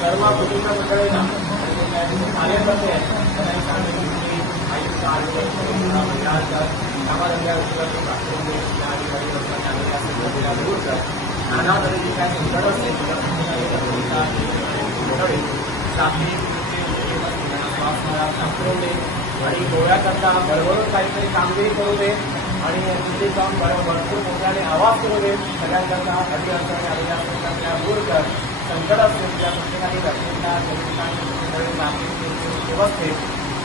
सर्व कुटुंब मंडळींना कार्यकर्ते नाना तऱ्हेची काय संकट असते आणि गोव्याकरता बरोबरच काहीतरी कामगिरी करू दे आणि तिथे जाऊन भरपूर मोठ्याने आवाज करू दे सगळ्यांकरता अडीअडचणी आलेल्या असतात त्या दूर कर संकट असतील त्या प्रत्येकाने व्यवस्थित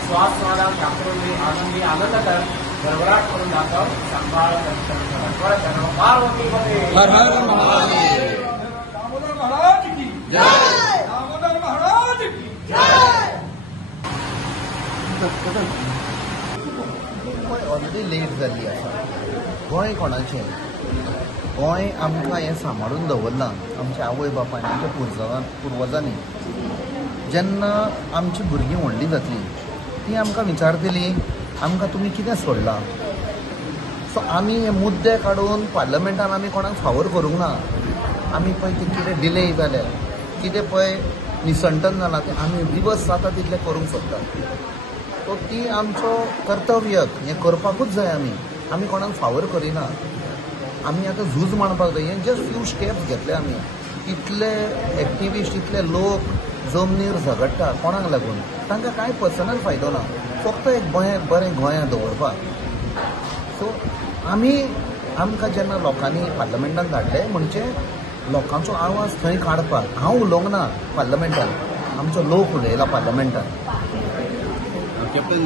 श्वास समाधान करून दे आनंदी आनंद कर भरभराट करून दाखव सांभाळ पार्वतीमध्ये दामोदर महाराज की जय, दामोदर महाराज की जय। गोंय ऑलरेडी लेट जाल्ली आसा। गोंय कोणाचें? गोंय आमकां हें सांबाळून दवरलां आमच्या आवय बापायन आमच्या पुर्वजांनी। जेन्ना आमची भुरगीं व्हडलीं जातलीं ती आमकां विचारतलीं आमकां तुमी कितें सोडलां। सो आमी हे मुद्दे काडून पार्लमेंटान आमी कोणाक फावर करूंक ना। आमी पळय ते कितें डिले जाले कितें पळय निसंटन जालां तें आमी दिवस जाता तितलें करूंक सोदतात। सो ती आमचो कर्तव्य हें करपाकूच जाय। आमी कोणाक फावर करिना। आमी आतां झूज मांडपाक जाय। हें जस्ट फ्यू स्टेप्स घेतले आमी। इतले एक्टिविस्ट इतले लोक जमनीर झगडटा कोणाक लागून? तांकां कांय पर्सनल फायदो ना, फक्त एक बरें गोंयांत दवरपाक। सो आमकां जेन्ना लोकांनी पार्लमेंटान धाडले म्हणजे लोकांचो आवाज थंय काडपाक। हांव उलोवंक ना पार्लमेंटान, आमचो लोक उलयला पार्लमेंटान। कॅप्टन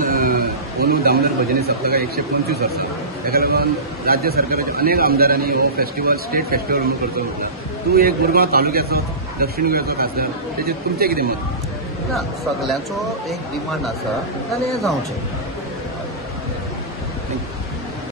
अंदू दामोदर भजनी सप्तका 125 वर्सां ताका लागून राज्य सरकाराच्या अनेक आमदारांनी हो फेस्टिवल स्टेट फेस्टिवल म्हणून करचो म्हटला। तूं एक मुरगांव तालुक्याचो दक्षिण गोंयचो खासदार, तेजेर तुमचें कितें मत? ना, सगल्यांचो एक डिमांड आसा जाल्यार हें जावचें।